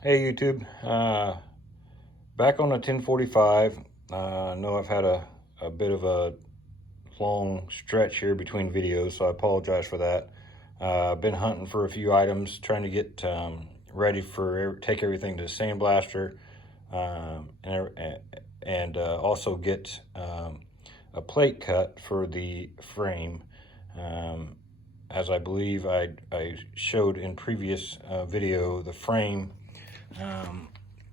Hey YouTube, back on the 1045. I know I've had a bit of a long stretch here between videos, so I apologize for that. I've been hunting for a few items, trying to get ready for take everything to the sandblaster, and also get a plate cut for the frame. As I believe I showed in previous video, the frame,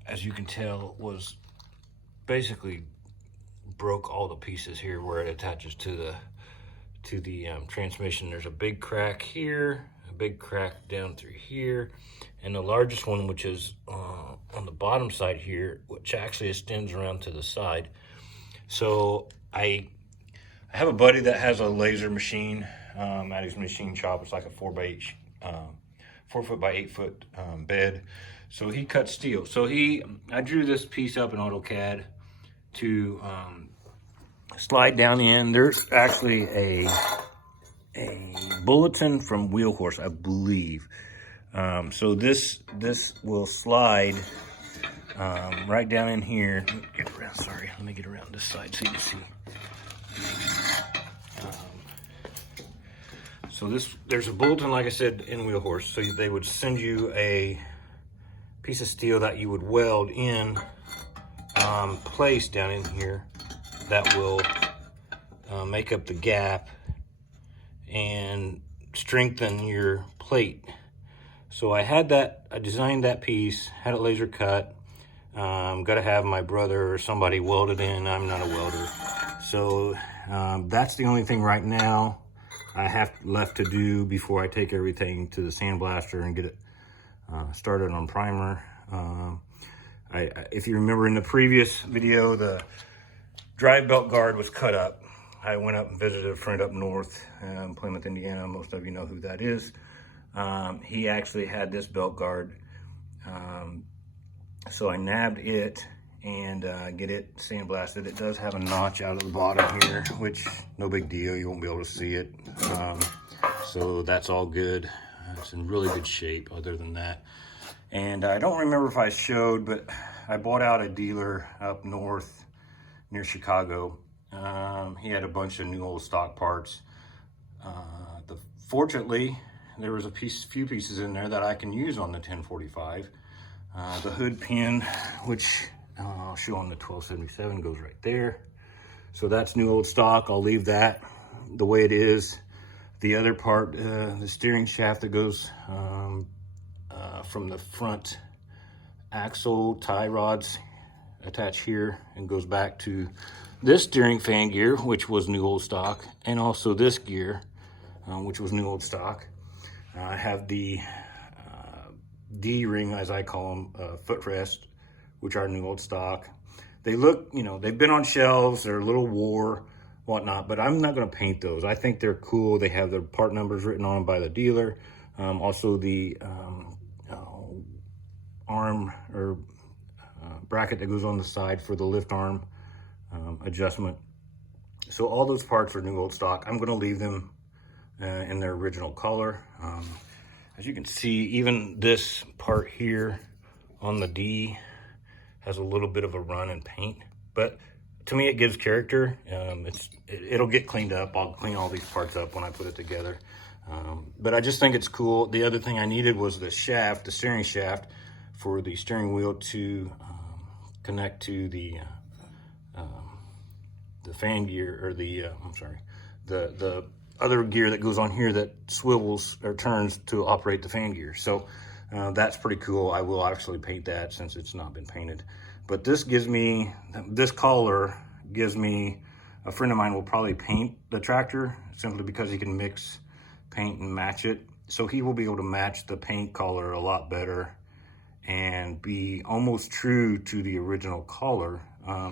as you can tell, was basically broke all the pieces here where it attaches to the transmission. There's a big crack here, a big crack down through here, and the largest one, which is on the bottom side here, which actually extends around to the side. So I have a buddy that has a laser machine at his machine shop. It's like a 4 foot by 8 foot bed. So he cuts steel. So I drew this piece up in AutoCAD to slide down in. There's actually a bulletin from Wheel Horse, I believe. So this will slide right down in here. Let me get around this side so you can see. So there's a bulletin, like I said, in Wheel Horse. So they would send you a piece of steel that you would weld in place down in here that will make up the gap and strengthen your plate. So I designed that piece, had it laser cut. Got to have my brother or somebody weld it in. I'm not a welder. So that's the only thing right now I have left to do before I take everything to the sandblaster and get it started on primer. If you remember in the previous video, the drive belt guard was cut up. I went up and visited a friend up north in Plymouth, Indiana. Most of you know who that is. He actually had this belt guard. So I nabbed it and get it sandblasted. It does have a notch out of the bottom here, which no big deal. You won't be able to see it. So that's all good. It's in really good shape other than that. And I don't remember if I showed, but I bought out a dealer up north near Chicago. He had a bunch of new old stock parts. Fortunately, there was a few pieces in there that I can use on the 1045. The hood pin, which I'll show on the 1277, goes right there. So that's new old stock. I'll leave that the way it is. The other part, the steering shaft that goes from the front axle tie rods attach here and goes back to this steering fan gear, which was new old stock, and also this gear, which was new old stock. I have the D-ring, as I call them, footrest, which are new old stock. They look, they've been on shelves, they're a little wore, whatnot, but I'm not going to paint those. I think they're cool. They have their part numbers written on them by the dealer. Also the arm or bracket that goes on the side for the lift arm adjustment. So all those parts are new old stock. I'm going to leave them in their original color. As you can see, even this part here on the D has a little bit of a run in paint, but to me it gives character. It'll get cleaned up. I'll clean all these parts up when I put it together. But I just think it's cool. The other thing I needed was the shaft, the steering shaft for the steering wheel to connect to the fan gear, or the other gear that goes on here that swivels or turns to operate the fan gear. So that's pretty cool. I will actually paint that since it's not been painted. But this collar gives me, a friend of mine will probably paint the tractor simply because he can mix paint and match it. So he will be able to match the paint color a lot better and be almost true to the original color,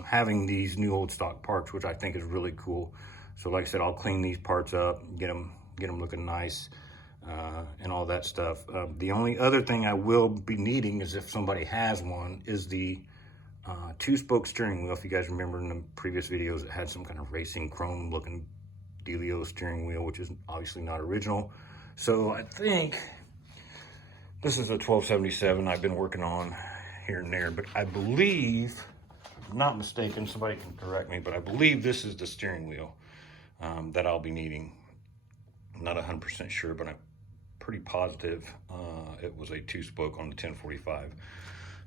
having these new old stock parts, which I think is really cool. So like I said, I'll clean these parts up, get them looking nice, and all that stuff. The only other thing I will be needing is, if somebody has one, is the 2-spoke steering wheel. If you guys remember in the previous videos, it had some kind of racing chrome looking dealio steering wheel, which is obviously not original. So I think This is a 1277 I've been working on here and there, but I believe, if I'm not mistaken, somebody can correct me, but I believe this is the steering wheel that I'll be needing. I'm not 100% sure, but I'm pretty positive it was a 2-spoke on the 1045.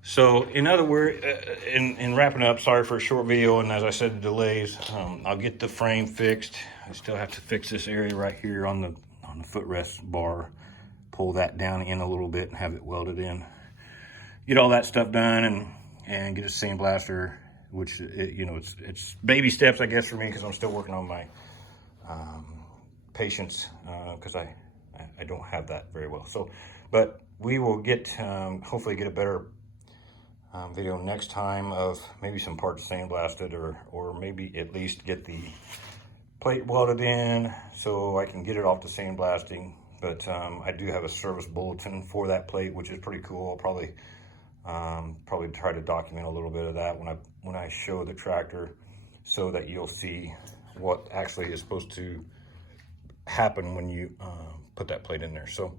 So in other words, in wrapping up, sorry for a short video, and as I said, the delays, I'll get the frame fixed. I still have to fix this area right here on the footrest bar, pull that down in a little bit and have it welded in. Get all that stuff done and get a sandblaster, which, you know, it's baby steps, I guess, for me, because I'm still working on my patience, because I don't have that very well. So, but we will get, hopefully get a better video next time of maybe some parts sandblasted, or maybe at least get the plate welded in so I can get it off the sandblasting. But I do have a service bulletin for that plate, which is pretty cool. I'll probably try to document a little bit of that when I show the tractor, so that you'll see what actually is supposed to happen when you put that plate in there. So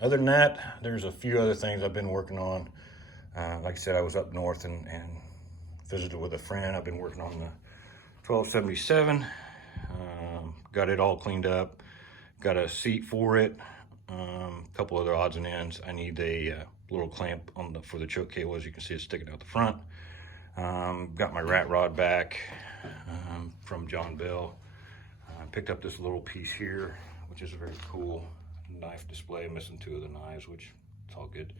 other than that, there's a few other things I've been working on. Like I said, I was up north and visited with a friend. I've been working on the 1277. Got it all cleaned up. Got a seat for it. A couple other odds and ends. I need a little clamp for the choke cable. As you can see, it's sticking out the front. Got my rat rod back from John Bell. Picked up this little piece here, which is a very cool knife display. Missing 2 of the knives, which it's all good.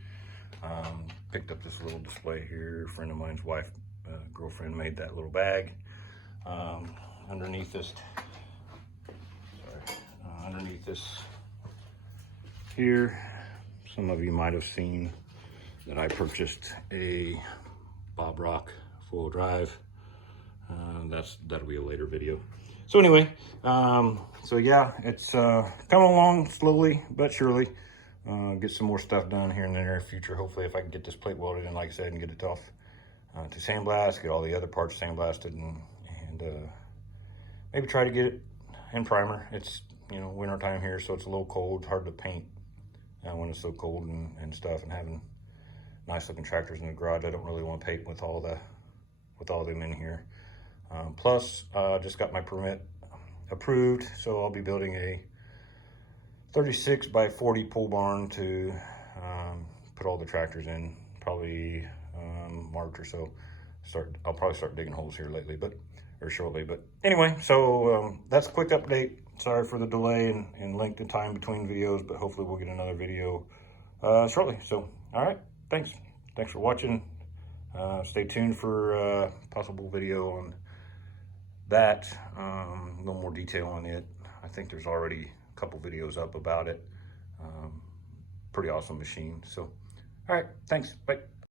Picked up this little display here. A friend of mine's wife, girlfriend, made that little bag. Underneath this here, some of you might have seen that I purchased a Bob Rock full drive. That'll be a later video. So anyway, so yeah, it's coming along slowly but surely. Get some more stuff done here in the near future. Hopefully, if I can get this plate welded in, like I said, and get it off to sandblast, get all the other parts sandblasted, and maybe try to get it in primer. It's, you know, winter time here, so it's a little cold, hard to paint when it's so cold and stuff. And having nice looking tractors in the garage, I don't really want to paint with all them in here. Plus, just got my permit approved, so I'll be building a 36 by 40 pole barn to put all the tractors in, probably March or so. I'll probably start digging holes here shortly. But anyway, so that's a quick update. Sorry for the delay and length of time between videos, but hopefully we'll get another video shortly. So, all right, thanks for watching. Stay tuned for a possible video on that, a little more detail on it. I think there's already a couple videos up about it. Pretty awesome machine. So, all right, thanks, bye.